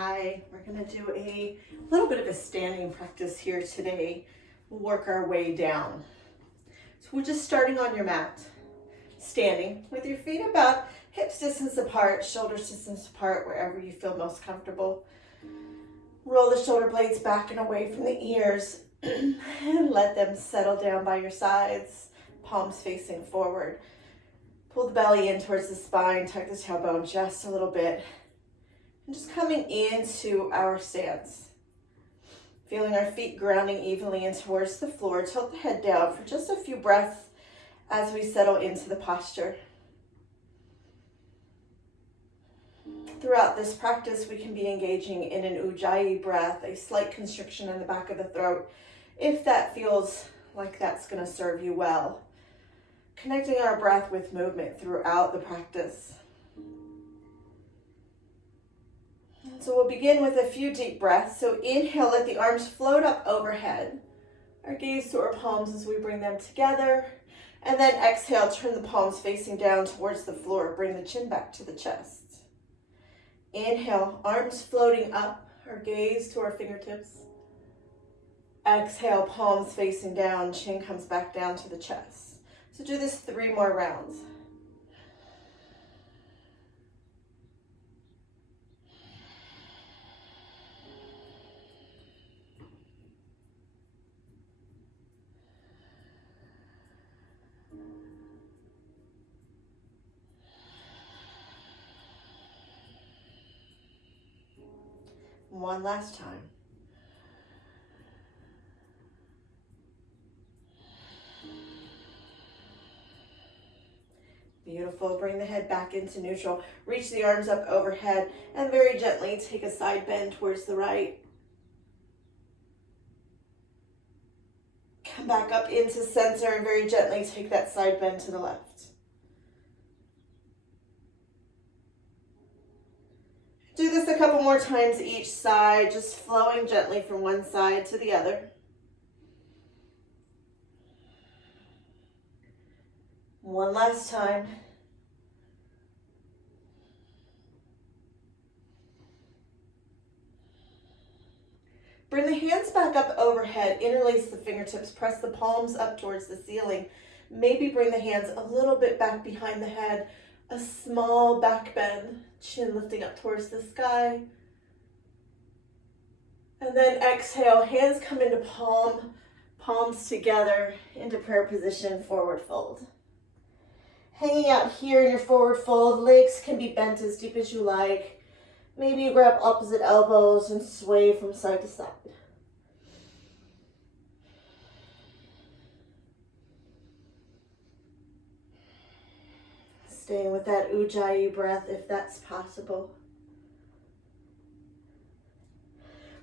Hi, we're going to do a little bit of a standing practice here today. We'll work our way down. So we're just starting on your mat, standing with your feet about hips distance apart, shoulders distance apart, wherever you feel most comfortable. Roll the shoulder blades back and away from the ears and let them settle down by your sides, palms facing forward. Pull the belly in towards the spine, tuck the tailbone just a little bit. And just coming into our stance. Feeling our feet grounding evenly in towards the floor. Tilt the head down for just a few breaths as we settle into the posture. Throughout this practice, we can be engaging in an ujjayi breath, a slight constriction in the back of the throat, if that feels like that's going to serve you well. Connecting our breath with movement throughout the practice. So we'll begin with a few deep breaths. So inhale, let the arms float up overhead. Our gaze to our palms as we bring them together. And then exhale, turn the palms facing down towards the floor. Bring the chin back to the chest. Inhale, arms floating up, our gaze to our fingertips. Exhale, palms facing down, chin comes back down to the chest. So do this 3 more rounds. One last time. Beautiful. Bring the head back into neutral. Reach the arms up overhead and very gently take a side bend towards the right. Come back up into center and very gently take that side bend to the left. Do this a couple more times each side, just flowing gently from one side to the other. One last time. Bring the hands back up overhead, interlace the fingertips, press the palms up towards the ceiling. Maybe bring the hands a little bit back behind the head, a small back bend, chin lifting up towards the sky. And then exhale, hands come into palms together into prayer position, forward fold. Hanging out here in your forward fold, legs can be bent as deep as you like. Maybe you grab opposite elbows and sway from side to side. Staying with that ujjayi breath if that's possible.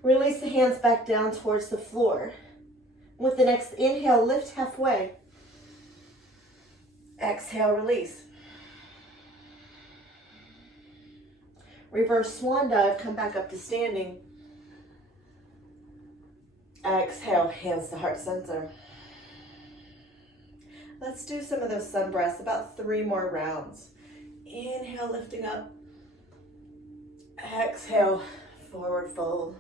Release the hands back down towards the floor. With the next inhale, lift halfway. Exhale, release. Reverse swan dive, come back up to standing. Exhale, hands to heart center. Let's do some of those sun breaths, about 3 more rounds. Inhale, lifting up. Exhale, forward fold.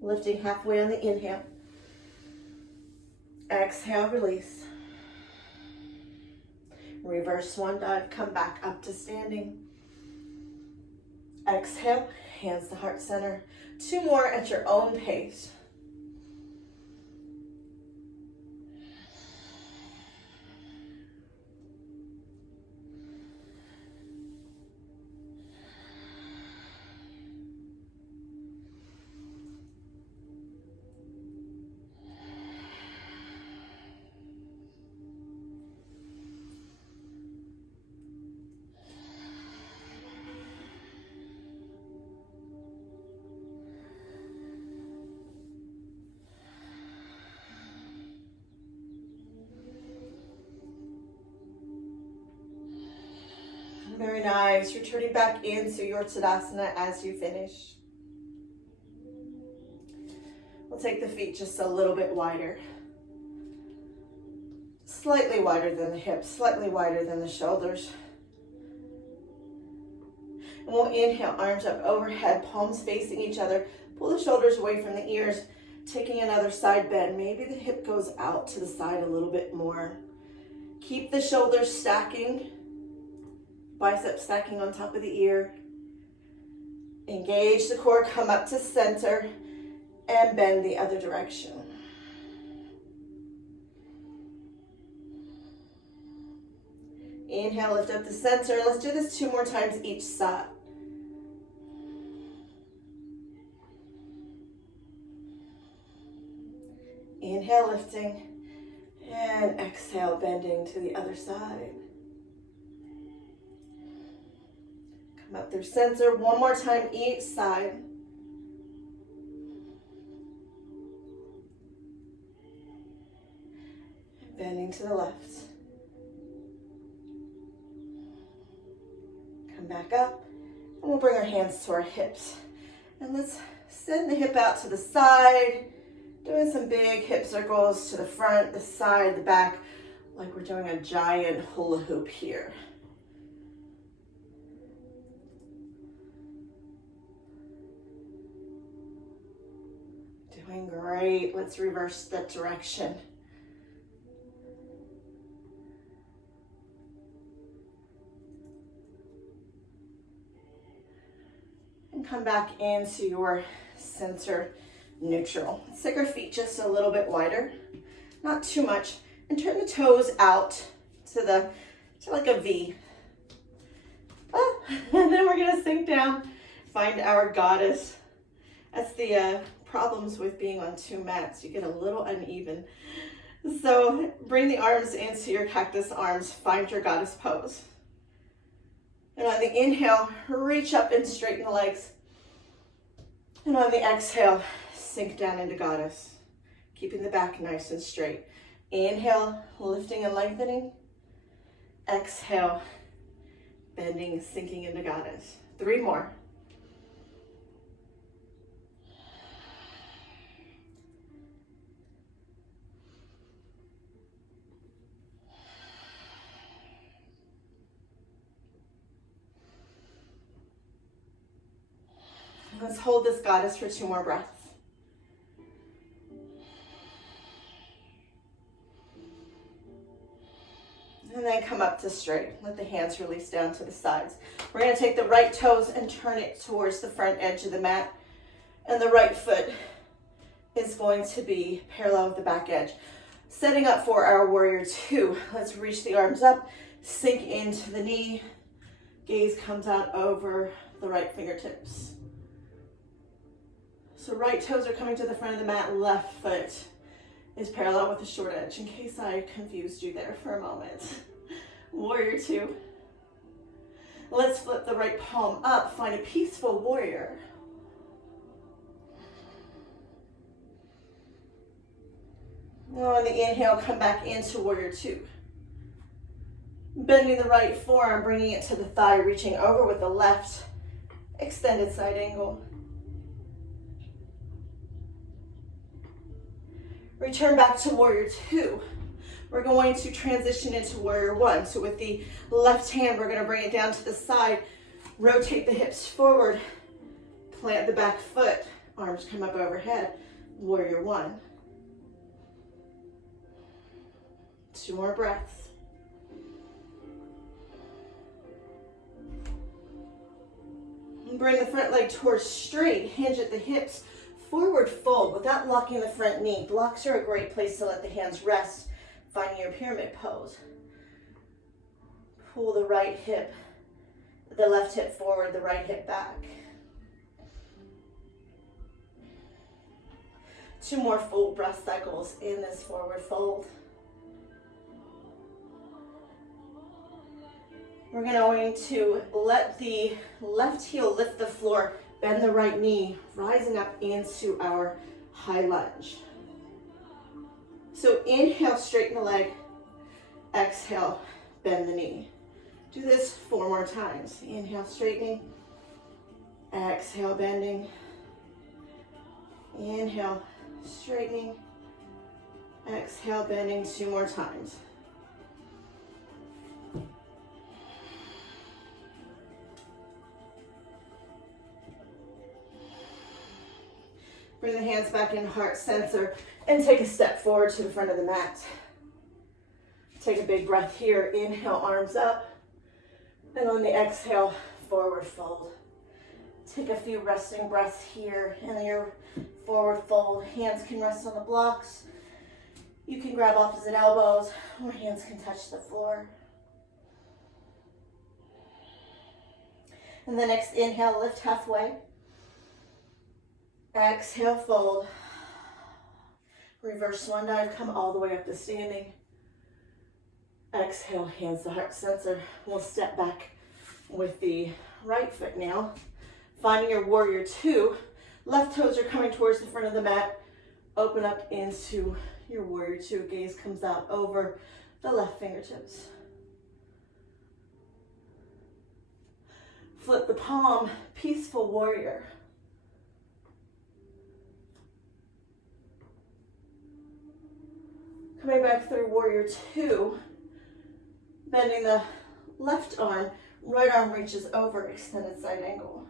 Lifting halfway on the inhale. Exhale, release. Reverse swan dive, come back up to standing. Exhale, hands to heart center. 2 more at your own pace. Very nice. Returning back into your Tadasana as you finish. We'll take the feet just a little bit wider. Slightly wider than the hips, slightly wider than the shoulders. And we'll inhale, arms up overhead, palms facing each other. Pull the shoulders away from the ears, taking another side bend. Maybe the hip goes out to the side a little bit more. Keep the shoulders stacking, biceps stacking on top of the ear. Engage the core, come up to center, and bend the other direction. Inhale, lift up the center. Let's do this 2 more times each side. Inhale, lifting, and exhale, bending to the other side. Come up through center, 1 more time each side. Bending to the left. Come back up, and we'll bring our hands to our hips. And let's send the hip out to the side, doing some big hip circles to the front, the side, the back, like we're doing a giant hula hoop here. Doing great. Let's reverse that direction. And come back into your center neutral. Let's take our feet just a little bit wider, not too much, and turn the toes out to like a V. And then we're gonna sink down, find our goddess. That's the problems with being on 2 mats. You get a little uneven. So bring the arms into your cactus arms, find your goddess pose. And on the inhale, reach up and straighten the legs. And on the exhale, sink down into goddess, keeping the back nice and straight. Inhale, lifting and lengthening. Exhale, bending, sinking into goddess. 3 more. Let's hold this goddess for 2 more breaths. And then come up to straight. Let the hands release down to the sides. We're going to take the right toes and turn it towards the front edge of the mat. And the right foot is going to be parallel with the back edge. Setting up for our warrior 2. Let's reach the arms up, sink into the knee. Gaze comes out over the right fingertips. So right toes are coming to the front of the mat, left foot is parallel with the short edge, in case I confused you there for a moment. Warrior 2. Let's flip the right palm up, find a peaceful warrior. On the inhale, come back into warrior 2. Bending the right forearm, bringing it to the thigh, reaching over with the left, extended side angle. Return back to warrior 2. We're going to transition into warrior 1. So with the left hand, we're going to bring it down to the side, rotate the hips forward, plant the back foot, arms come up overhead, warrior 1. 2 more breaths. And bring the front leg towards straight, hinge at the hips, forward fold without locking the front knee. Blocks are a great place to let the hands rest, finding your pyramid pose. Pull the right hip, the left hip forward, the right hip back. 2 more full breath cycles in this forward fold. We're going to let the left heel lift the floor, bend the right knee, rising up into our high lunge. So inhale, straighten the leg. Exhale, bend the knee. Do this 4 more times. Inhale, straightening. Exhale, bending. Inhale, straightening. Exhale, bending 2 more times. Bring the hands back in heart center and take a step forward to the front of the mat. Take a big breath here. Inhale, arms up. And on the exhale, forward fold. Take a few resting breaths here. And your forward fold. Hands can rest on the blocks. You can grab opposite elbows, or hands can touch the floor. And the next inhale, lift halfway. Exhale, fold. Reverse swan dive, come all the way up to standing. Exhale, hands to heart center. We'll step back with the right foot now. Finding your warrior two. Left toes are coming towards the front of the mat. Open up into your warrior two. Gaze comes out over the left fingertips. Flip the palm, peaceful warrior. Coming back through warrior two. Bending the left arm, right arm reaches over, extended side angle.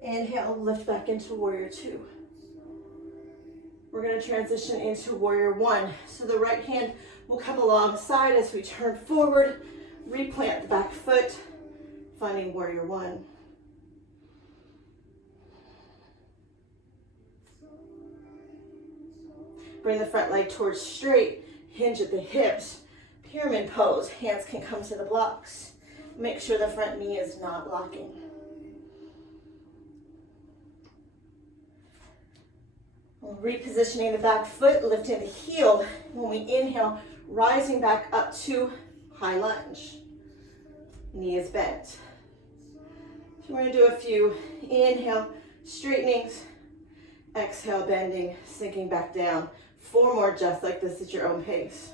Inhale, lift back into warrior two. We're going to transition into warrior one. So the right hand will come alongside as we turn forward, replant the back foot, finding warrior one. Bring the front leg towards straight, hinge at the hips, pyramid pose. Hands can come to the blocks. Make sure the front knee is not locking. Repositioning the back foot, lifting the heel. When we inhale, rising back up to high lunge. Knee is bent. So we're going to do a few inhale, straightenings. Exhale, bending, sinking back down. 4 more just like this at your own pace.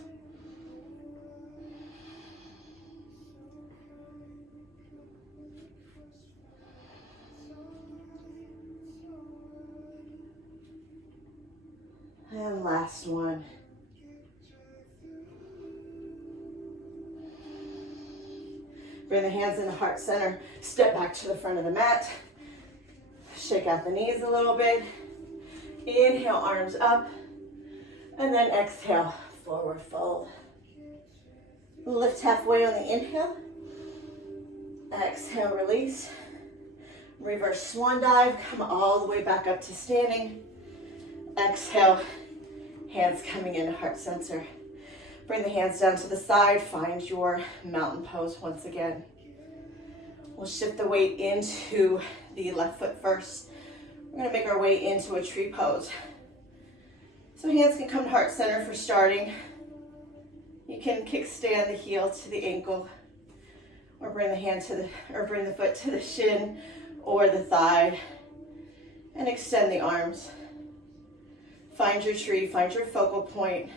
And last one. Bring the hands into heart center. Step back to the front of the mat. Shake out the knees a little bit. Inhale, arms up. And then exhale, forward fold. Lift halfway on the inhale. Exhale, release. Reverse swan dive. Come all the way back up to standing. Exhale, hands coming into heart center. Bring the hands down to the side. Find your mountain pose once again. We'll shift the weight into the left foot first. We're going to make our way into a tree pose. So hands can come to heart center for starting. You can kickstand the heel to the ankle, or bring the foot to the shin or the thigh, and extend the arms. Find your tree, find your focal point,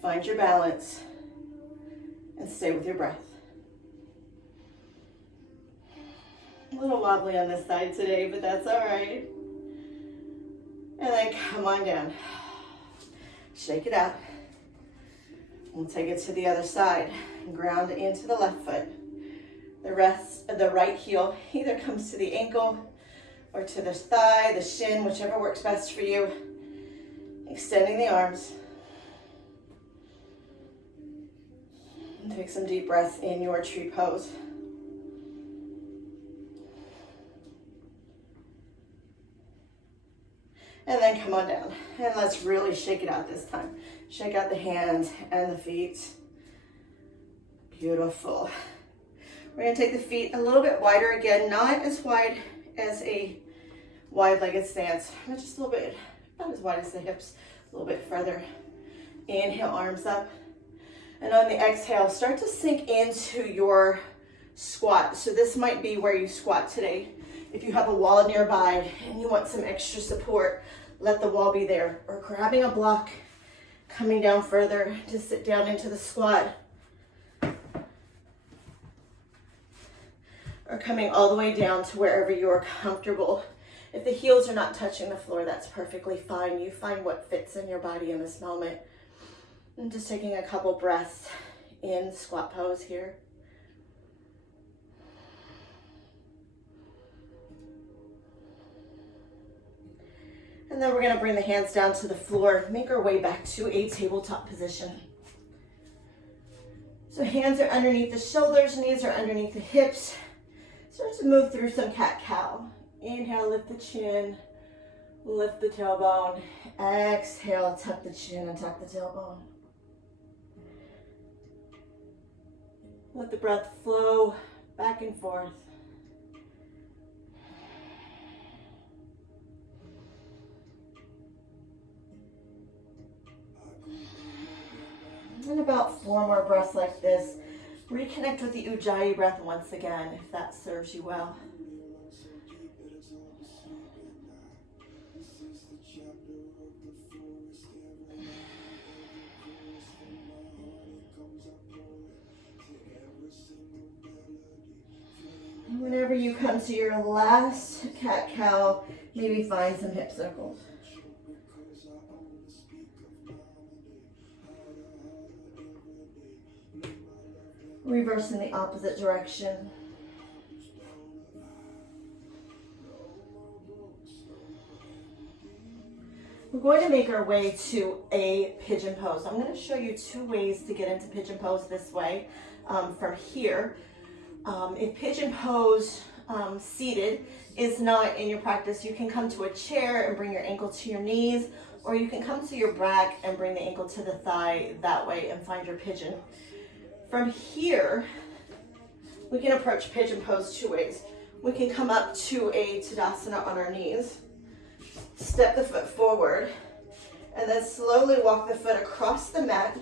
find your balance, and stay with your breath. A little wobbly on this side today, but that's all right. And then come on down. Shake it out. We'll take it to the other side. Ground into the left foot. The rest of the right heel either comes to the ankle or to the thigh, the shin, whichever works best for you. Extending the arms. And take some deep breaths in your tree pose. And then come on down. And let's really shake it out this time. Shake out the hands and the feet. Beautiful. We're going to take the feet a little bit wider again, not as wide as a wide-legged stance, but just a little bit, about as wide as the hips, a little bit further. Inhale, arms up. And on the exhale, start to sink into your squat. So this might be where you squat today. If you have a wall nearby and you want some extra support, let the wall be there. Or grabbing a block, coming down further to sit down into the squat. Or coming all the way down to wherever you're comfortable. If the heels are not touching the floor, that's perfectly fine. You find what fits in your body in this moment. And just taking a couple breaths in squat pose here. And then we're gonna bring the hands down to the floor, make our way back to a tabletop position. So hands are underneath the shoulders, knees are underneath the hips. Start to move through some cat-cow. Inhale, lift the chin, lift the tailbone. Exhale, tuck the chin and tuck the tailbone. Let the breath flow back and forth. And about 4 more breaths like this. Reconnect with the Ujjayi breath once again, if that serves you well. And whenever you come to your last cat-cow, maybe find some hip circles. Reverse in the opposite direction. We're going to make our way to a pigeon pose. I'm going to show you 2 ways to get into pigeon pose this way from here. If pigeon pose seated is not in your practice, you can come to a chair and bring your ankle to your knees, or you can come to your back and bring the ankle to the thigh that way and find your pigeon. From here, we can approach pigeon pose 2 ways. We can come up to a Tadasana on our knees, step the foot forward, and then slowly walk the foot across the mat,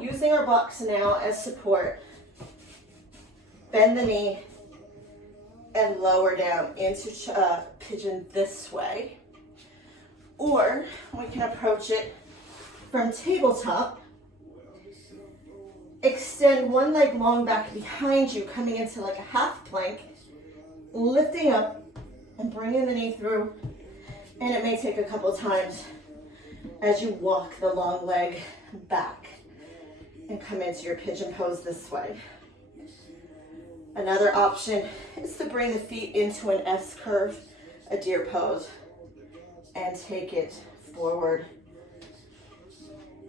using our blocks now as support. Bend the knee and lower down into pigeon this way. Or we can approach it from tabletop. Extend one leg long back behind you, coming into like a half plank, lifting up and bringing the knee through. And it may take a couple times as you walk the long leg back and come into your pigeon pose this way. Another option is to bring the feet into an S curve, a deer pose, and take it forward.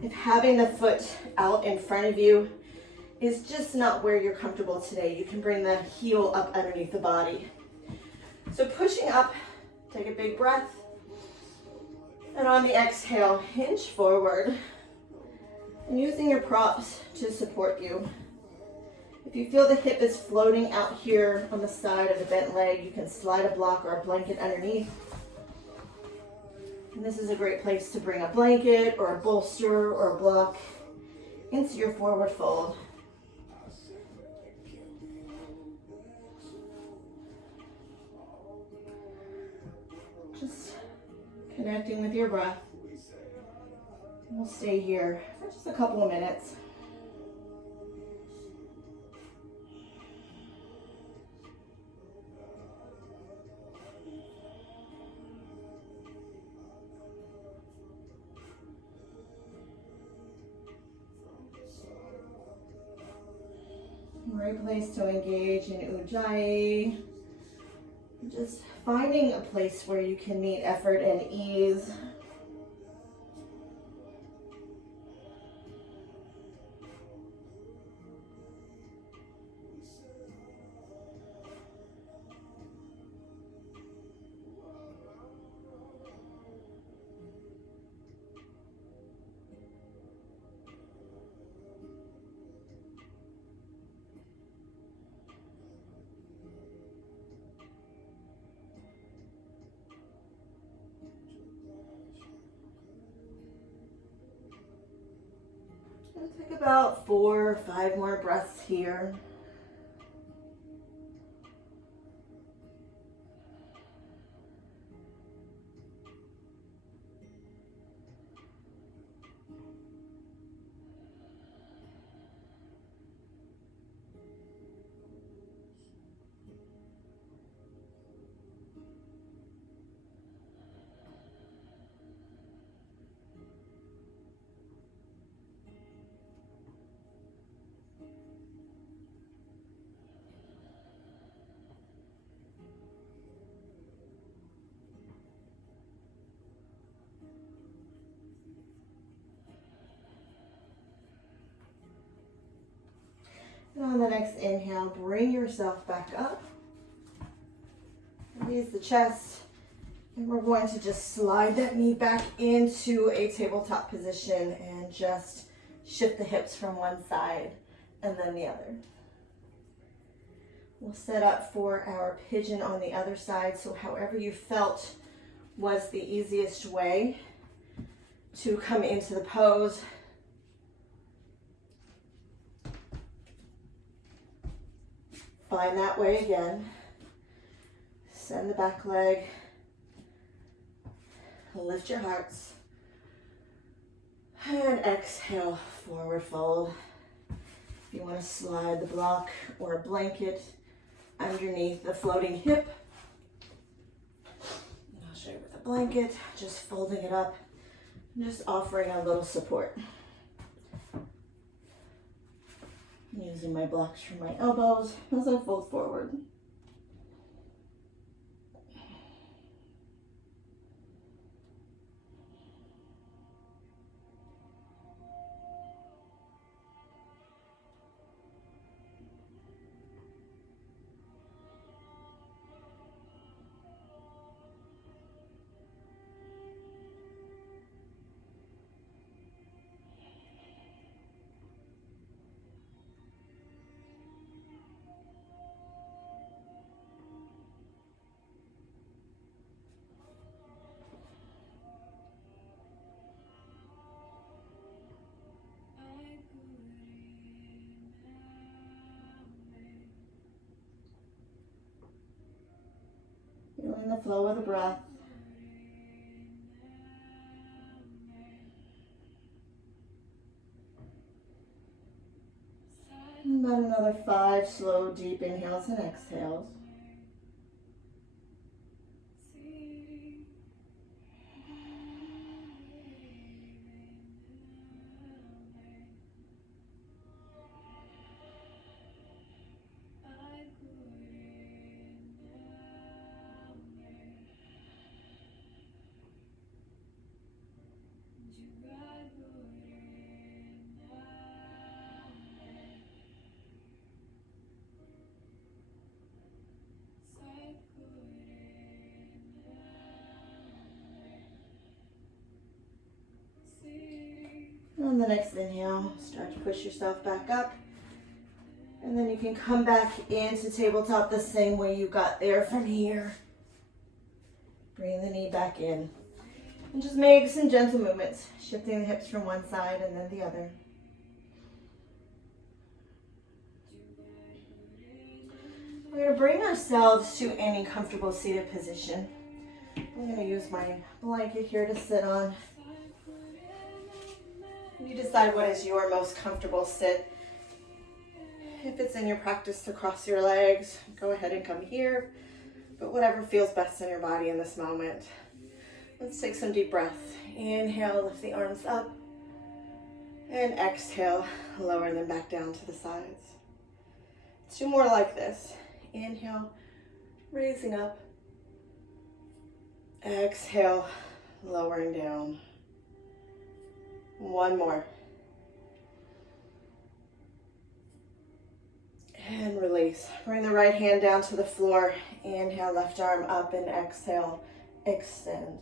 If having the foot out in front of you is just not where you're comfortable today, you can bring the heel up underneath the body. So pushing up, take a big breath. And on the exhale, hinge forward. And using your props to support you. If you feel the hip is floating out here on the side of the bent leg, you can slide a block or a blanket underneath. And this is a great place to bring a blanket or a bolster or a block into your forward fold. Just connecting with your breath. We'll stay here for just a couple of minutes. Great place to engage in Ujjayi. Just finding a place where you can meet effort and ease. We'll take about 4 or 5 more breaths here. And on the next inhale, bring yourself back up. Raise the chest. And we're going to just slide that knee back into a tabletop position and just shift the hips from one side and then the other. We'll set up for our pigeon on the other side. So however you felt was the easiest way to come into the pose. Find that way again. Send the back leg. Lift your hearts. And exhale, forward fold. If you want to slide the block or a blanket underneath the floating hip. I'll show you with a blanket, just folding it up, just offering a little support. Using my blocks for my elbows as I fold forward. Feeling the flow of the breath. And about another 5 slow, deep inhales and exhales. On the next inhale, start to push yourself back up. And then you can come back into tabletop the same way you got there from here. Bring the knee back in. And just make some gentle movements, shifting the hips from one side and then the other. We're going to bring ourselves to any comfortable seated position. I'm going to use my blanket here to sit on. You decide what is your most comfortable sit. If it's in your practice to cross your legs, go ahead and come here. But whatever feels best in your body in this moment. Let's take some deep breaths. Inhale, lift the arms up. And exhale, lower them back down to the sides. 2 more like this. Inhale, raising up. Exhale, lowering down. 1 more. And release. Bring the right hand down to the floor. Inhale, left arm up, and exhale, extend.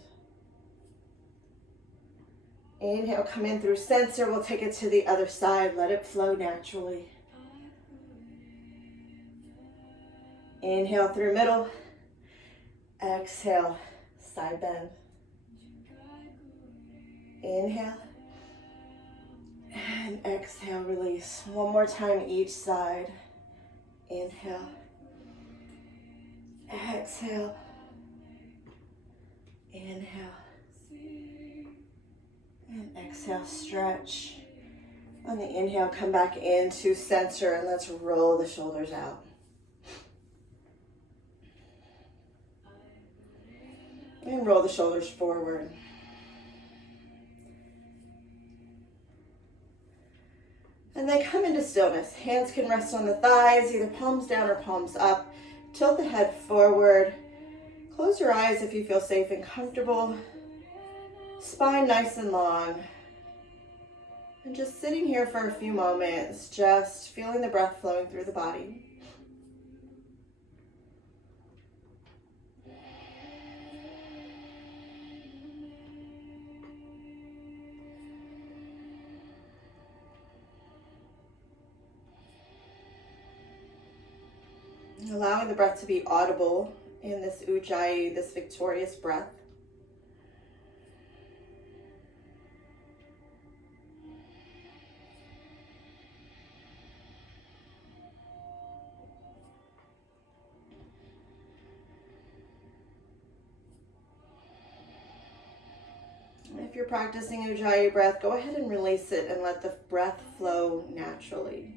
Inhale, come in through center. We'll take it to the other side. Let it flow naturally. Inhale through middle. Exhale, side bend. Inhale. And exhale, release. 1 more time each side. Inhale. Exhale. Inhale. And exhale, stretch. On the inhale, come back into center and let's roll the shoulders out. And roll the shoulders forward. And then come into stillness. Hands can rest on the thighs, either palms down or palms up. Tilt the head forward. Close your eyes if you feel safe and comfortable. Spine nice and long. And just sitting here for a few moments, just feeling the breath flowing through the body. Allowing the breath to be audible in this ujjayi, this victorious breath. If you're practicing ujjayi breath, go ahead and release it and let the breath flow naturally.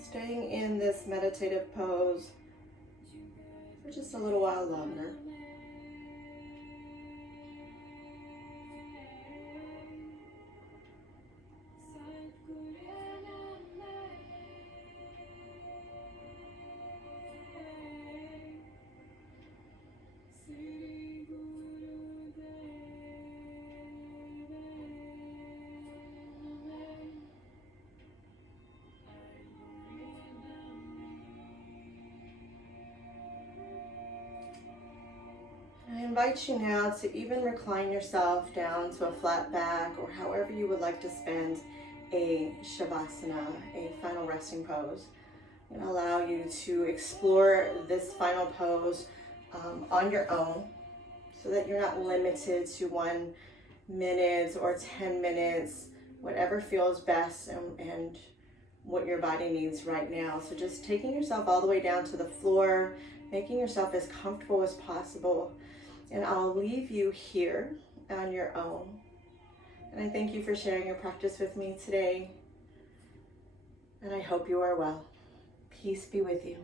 Staying in this meditative pose for just a little while longer. I invite you now to even recline yourself down to a flat back or however you would like to spend a shavasana, a final resting pose. I'm going to allow you to explore this final pose on your own so that you're not limited to 1 minute or 10 minutes, whatever feels best and what your body needs right now. So just taking yourself all the way down to the floor, making yourself as comfortable as possible. And I'll leave you here on your own. And I thank you for sharing your practice with me today. And I hope you are well. Peace be with you.